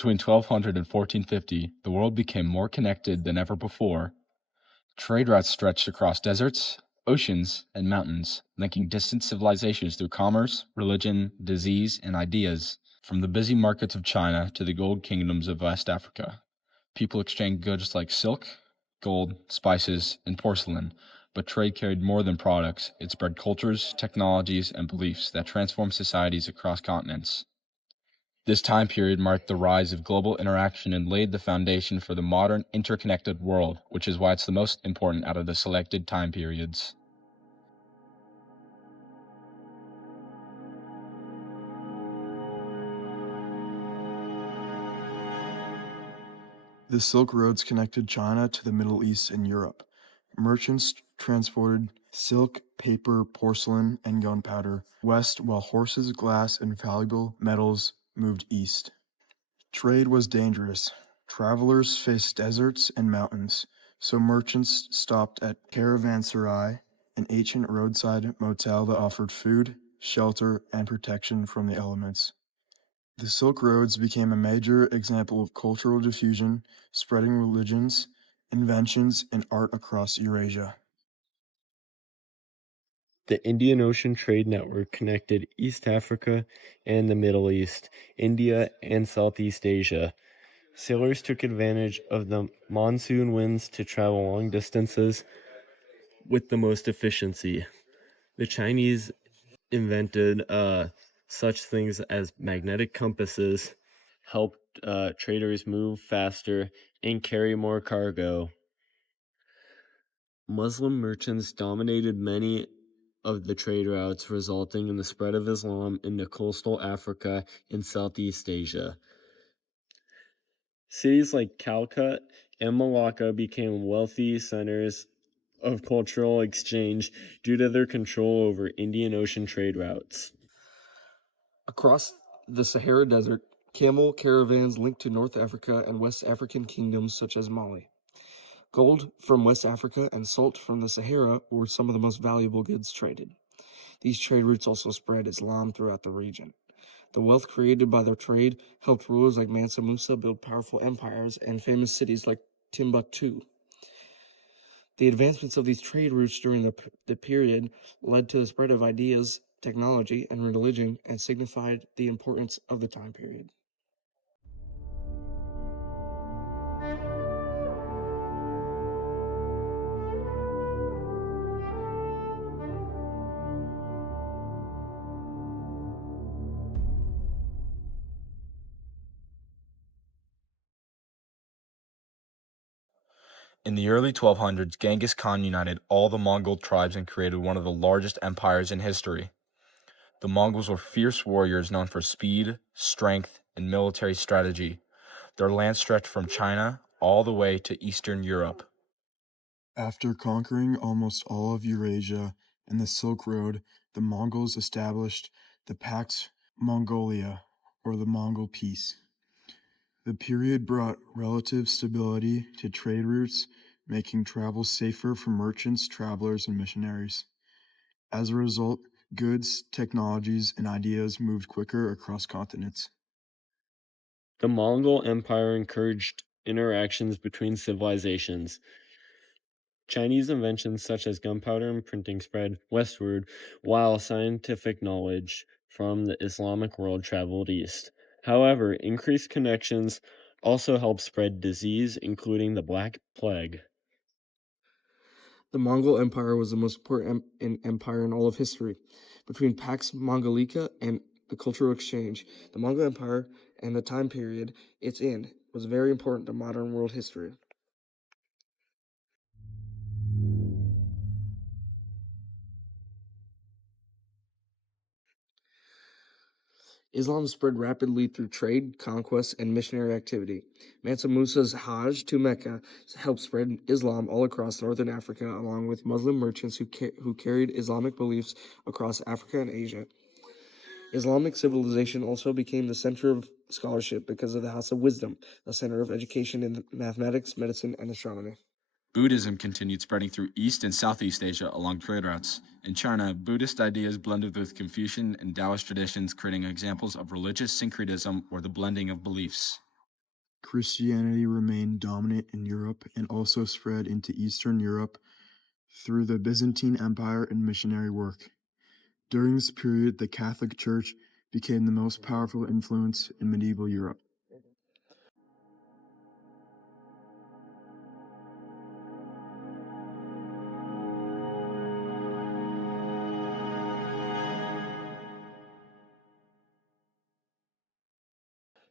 Between 1200 and 1450, the world became more connected than ever before. Trade routes stretched across deserts, oceans, and mountains, linking distant civilizations through commerce, religion, disease, and ideas. From the busy markets of China to the gold kingdoms of West Africa, people exchanged goods like silk, gold, spices, and porcelain, but trade carried more than products. It spread cultures, technologies, and beliefs that transformed societies across continents. This time period marked the rise of global interaction and laid the foundation for the modern, interconnected world, which is why it's the most important out of the selected time periods. The Silk Roads connected China to the Middle East and Europe. Merchants transported silk, paper, porcelain, and gunpowder west, while horses, glass, and valuable metals moved east. Trade was dangerous. Travelers faced deserts and mountains, so merchants stopped at Caravanserai, an ancient roadside motel that offered food, shelter, and protection from the elements. The Silk Roads became a major example of cultural diffusion, spreading religions, inventions, and art across Eurasia. The Indian Ocean Trade Network connected East Africa and the Middle East, India, and Southeast Asia. Sailors took advantage of the monsoon winds to travel long distances with the most efficiency. The Chinese invented such things as magnetic compasses, helped traders move faster and carry more cargo. Muslim merchants dominated many of the trade routes, resulting in the spread of Islam into coastal Africa and Southeast Asia. Cities like Calcutta and Malacca became wealthy centers of cultural exchange due to their control over Indian Ocean trade routes. Across the Sahara Desert, camel caravans linked to North Africa and West African kingdoms such as Mali. Gold from West Africa and salt from the Sahara were some of the most valuable goods traded. These trade routes also spread Islam throughout the region. The wealth created by their trade helped rulers like Mansa Musa build powerful empires and famous cities like Timbuktu. The advancements of these trade routes during the period led to the spread of ideas, technology, and religion, and signified the importance of the time period. In the early 1200s, Genghis Khan united all the Mongol tribes and created one of the largest empires in history. The Mongols were fierce warriors known for speed, strength, and military strategy. Their land stretched from China all the way to Eastern Europe. After conquering almost all of Eurasia and the Silk Road, the Mongols established the Pax Mongolia, or the Mongol Peace. The period brought relative stability to trade routes, making travel safer for merchants, travelers, and missionaries. As a result, goods, technologies, and ideas moved quicker across continents. The Mongol Empire encouraged interactions between civilizations. Chinese inventions such as gunpowder and printing spread westward, while scientific knowledge from the Islamic world traveled east. However, increased connections also helped spread disease, including the Black Plague. The Mongol Empire was the most important empire in all of history. Between Pax Mongolica and the cultural exchange, the Mongol Empire and the time period it's in was very important to modern world history. Islam spread rapidly through trade, conquest, and missionary activity. Mansa Musa's Hajj to Mecca helped spread Islam all across northern Africa, along with Muslim merchants who carried Islamic beliefs across Africa and Asia. Islamic civilization also became the center of scholarship because of the House of Wisdom, a center of education in mathematics, medicine, and astronomy. Buddhism continued spreading through East and Southeast Asia along trade routes. In China, Buddhist ideas blended with Confucian and Taoist traditions, creating examples of religious syncretism or the blending of beliefs. Christianity remained dominant in Europe and also spread into Eastern Europe through the Byzantine Empire and missionary work. During this period, the Catholic Church became the most powerful influence in medieval Europe.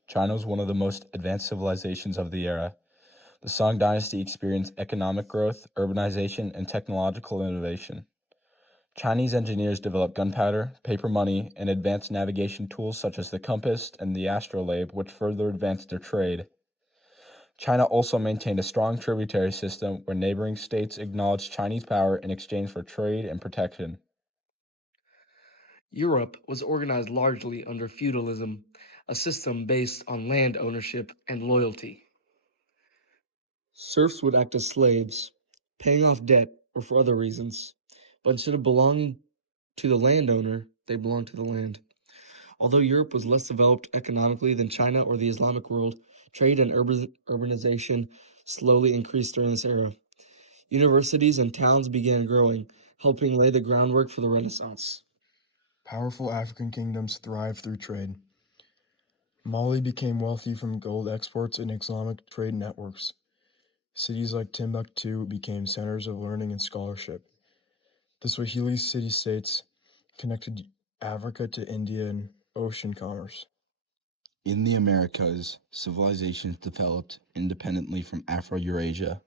China was one of the most advanced civilizations of the era. The Song Dynasty experienced economic growth, urbanization, and technological innovation. Chinese engineers developed gunpowder, paper money, and advanced navigation tools such as the compass and the astrolabe, which further advanced their trade. China also maintained a strong tributary system where neighboring states acknowledged Chinese power in exchange for trade and protection. Europe was organized largely under feudalism, a system based on land ownership and loyalty. Serfs would act as slaves, paying off debt or for other reasons, but instead of belonging to the landowner, they belonged to the land. Although Europe was less developed economically than China or the Islamic world, trade and urbanization slowly increased during this era. Universities and towns began growing, helping lay the groundwork for the Renaissance. Powerful African kingdoms thrived through trade. Mali became wealthy from gold exports and Islamic trade networks. Cities like Timbuktu became centers of learning and scholarship. The Swahili city-states connected Africa to India and ocean commerce. In the Americas, civilizations developed independently from Afro-Eurasia.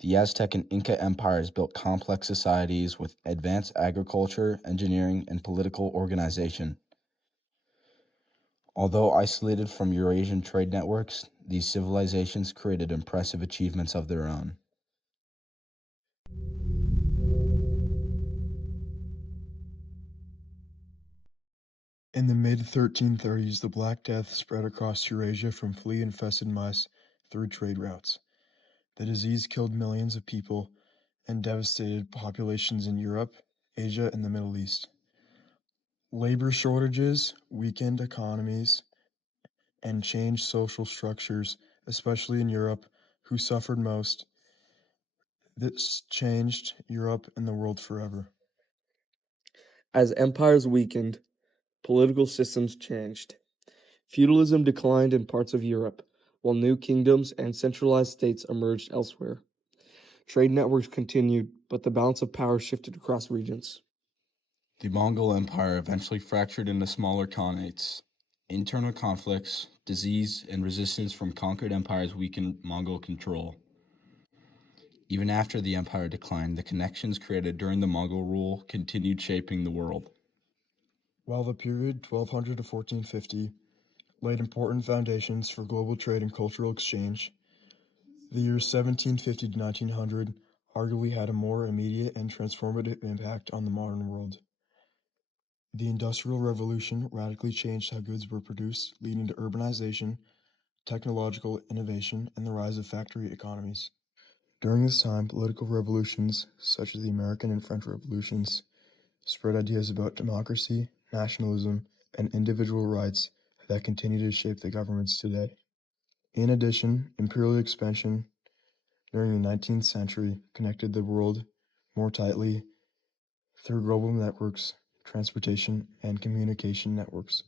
The Aztec and Inca empires built complex societies with advanced agriculture, engineering, and political organization. Although isolated from Eurasian trade networks, these civilizations created impressive achievements of their own. In the mid-1330s, the Black Death spread across Eurasia from flea-infested mice through trade routes. The disease killed millions of people and devastated populations in Europe, Asia, and the Middle East. Labor shortages weakened economies and changed social structures, especially in Europe, who suffered most. This changed Europe and the world forever. As empires weakened, political systems changed. Feudalism declined in parts of Europe, while new kingdoms and centralized states emerged elsewhere. Trade networks continued, but the balance of power shifted across regions. The Mongol Empire eventually fractured into smaller khanates. Internal conflicts, disease, and resistance from conquered empires weakened Mongol control. Even after the empire declined, the connections created during the Mongol rule continued shaping the world. While the period 1200 to 1450 laid important foundations for global trade and cultural exchange, the years 1750 to 1900 arguably had a more immediate and transformative impact on the modern world. The Industrial Revolution radically changed how goods were produced, leading to urbanization, technological innovation, and the rise of factory economies. During this time, political revolutions, such as the American and French Revolutions, spread ideas about democracy, nationalism, and individual rights that continue to shape the governments today. In addition, imperial expansion during the 19th century connected the world more tightly through global networks, transportation, and communication networks.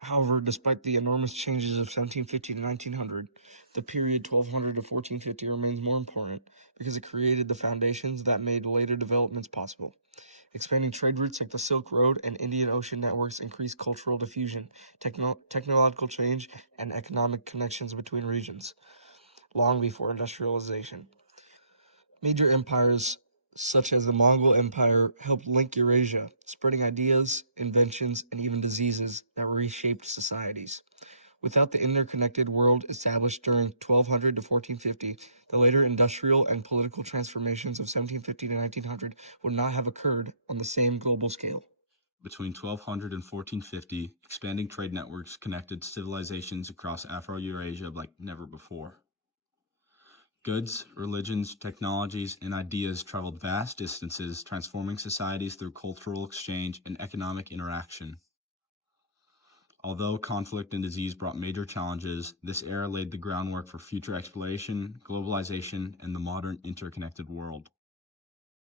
However, despite the enormous changes of 1750 to 1900, the period 1200 to 1450 remains more important because it created the foundations that made later developments possible. Expanding trade routes like the Silk Road and Indian Ocean networks increased cultural diffusion, technological change, and economic connections between regions, long before industrialization. Major empires such as the Mongol Empire helped link Eurasia, spreading ideas, inventions, and even diseases that reshaped societies. Without the interconnected world established during 1200 to 1450, the later industrial and political transformations of 1750 to 1900 would not have occurred on the same global scale. Between 1200 and 1450, expanding trade networks connected civilizations across Afro-Eurasia like never before. Goods, religions, technologies, and ideas traveled vast distances, transforming societies through cultural exchange and economic interaction. Although conflict and disease brought major challenges, this era laid the groundwork for future exploration, globalization, and the modern interconnected world.